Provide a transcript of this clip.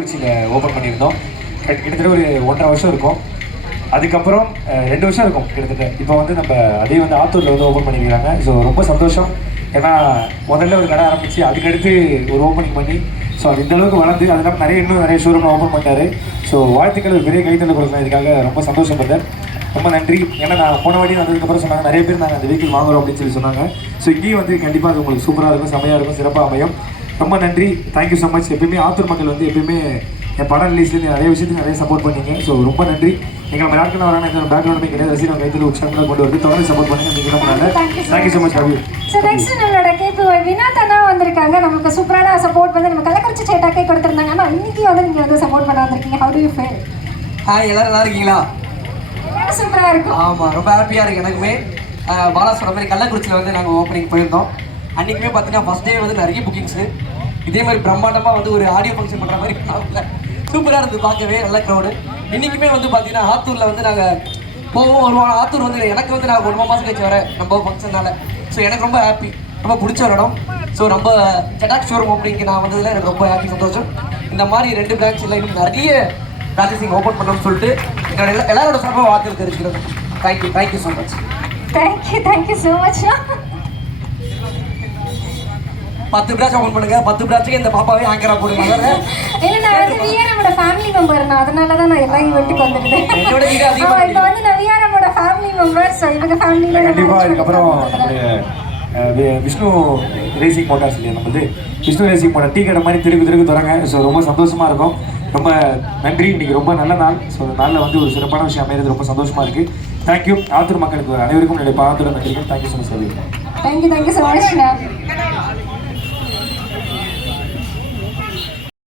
திருச்சியில் ஓப்பன் பண்ணியிருந்தோம். கிட்டத்தட்ட ஒரு 1.5 வருஷம் இருக்கும். அதுக்கப்புறம் 2 வருஷம் இருக்கும் கிட்டத்தட்ட. இப்போ வந்து நம்ம அதே வந்து ஆத்தூரில் வந்து ஓப்பன் பண்ணியிருக்காங்க. ஸோ ரொம்ப சந்தோஷம். ஏன்னா முதல்ல ஒரு கடை ஆரம்பித்து அதுக்கடுத்து ஒரு ஓப்பனிங் பண்ணி ஸோ அது இந்தளவுக்கு வளர்ந்து அதுக்கப்புறம் இன்னும் நிறைய ஷோரூம் ஓப்பன் பண்ணிட்டாரு. ஸோ வாழ்த்துக்கள், ஒரு பெரிய கைத்தல் கொடுக்கலாம். இதுக்காக ரொம்ப சந்தோஷப்பட்டேன். ரொம்ப நன்றி. ஏன்னா நான் போன வாட்டி வந்ததுக்கப்புறம் சொன்னாங்க நிறைய பேர் நாங்கள் அந்த வெஹிக்கிள் வாங்குறோம் அப்படின்னு சொல்லி சொன்னாங்க. ஸோ இங்கேயும் வந்து கண்டிப்பாக அது உங்களுக்கு சூப்பராக இருக்கும், செம்மையாக இருக்கும், சிறப்பாக அமையும். ரொம்ப நன்றி, தேங்க்யூ ஸோ மச். எப்பயுமே ஆத்தூர் மக்கள் வந்து எப்பயுமே என் படம் ரிலீஸ்லேருந்து நிறைய விஷயத்துக்கு நிறைய சப்போர்ட் பண்ணீங்க. ஸோ ரொம்ப நன்றி. நீங்கள் நம்ம நாட்கள் வராங்க, எந்த பேக்ரவுண்டுமே கிடையாது. ரசிகர் கைத்தில் உற்சாகமாக கொண்டு வருது. தொடர்ந்து சப்போர்ட் பண்ணுங்க. நீங்கள் என்ன பண்ணாங்க. Thank you so much. Love you. So next நம்மளோட கேபி வினாத் அண்ணா வந்திருக்காங்க. நமக்கு சூப்பரான சப்போர்ட் வந்து நம்ம கள்ளக்குறிச்சி சேட்டாக்கே கொடுத்துருந்தாங்க. ஆனால் இன்னைக்கு வந்து நீங்கள் வந்து சப்போர்ட் பண்ண வந்திருக்கீங்க. How do you feel? Hi, எல்லாரும் நல்லா இருக்கீங்களா? எல்லாரும் சூப்பராக இருக்கும். ஆமாம், ரொம்ப ஹாப்பியாக இருக்குது எனக்குமே. பாலா சொன்ன மாதிரி கள்ளக்குறிச்சியில் வந்து நாங்கள் ஓப்பனிங் போயிருந்தோம். அன்றைக்குமே பார்த்தீங்கன்னா ஃபஸ்ட் டே வந்து நிறைய புக்கிங்ஸு. இதே மாதிரி பிரம்மாண்டமாக வந்து ஒரு ஆடியோ ஃபங்க்ஷன் பண்ணுற மாதிரி சூப்பராக இருந்தது, பார்க்கவே நல்ல க்ரௌடு. இன்றைக்குமே வந்து பார்த்தீங்கன்னா ஆத்தூரில் வந்து நாங்கள் போவோம் வருவோம். ஆத்தூர் வந்து எனக்கு வந்து நான் 1 மாதம் கழிச்சு வரேன் நம்ம ஃபங்க்ஷனால. ஸோ எனக்கு ரொம்ப ஹாப்பி, ரொம்ப பிடிச்ச ஒரு இடம். ஸோ ரொம்ப செட்டாக் ஷோரூம் ஓப்பனிங்க்கு நான் வந்ததில் எனக்கு ரொம்ப ஹாப்பி, சந்தோஷம். இந்த மாதிரி 2 பிரான்ச் இல்லை, இன்னும் நிறைய பிரான்ச்சஸ் ஓப்பன் பண்ணணும்னு சொல்லிட்டு என்னோட எல்லாரோட சார்பாக வாழ்த்து தெரிஞ்சுக்கிறேன். Thank you so much. Thank you so much. 10 branch open பண்ணுங்க. 10 பிரான்ச்சுக்கு இந்த பாப்பாவே ஆங்கரா போடுங்க. இல்லை, நான் வந்து விஆர்எம்மோட ஃபேமிலி மெம்பர். நான் அதனால தான் நான் எல்லா ஈவெண்ட்டுக்கு வந்துருந்தேன். இப்போ வந்து நான் விஆர்எம்மோட ஃபேமிலி மெம்பர். ஸோ இவங்க ஃபேமிலியில் கண்டிப்பாக இதுக்கப்புறம் நம்மளுடைய விஷ்ணு ரேசிங் மோட்டார்ஸ் இல்லையா, நம்ம வந்து விஷ்ணு ரேசிங் மோட்டார் டீ கடை மாதிரி திருப்பி தராங்க. ஸோ ரொம்ப சந்தோஷமாக இருக்கும். ரொம்ப நன்றி. இன்றைக்கி ரொம்ப நல்ல நாள். ஸோ நாளில் வந்து ஒரு சிறப்பான விஷயம் அமைகிறது ரொம்ப சந்தோஷமாக இருக்குது. தேங்க்யூ. ஆத்தூர் மக்களுக்கு அனைவருக்கும் என்னுடைய பாராட்டுடன் நன்றிகள். Thank you so much. Thank you so much.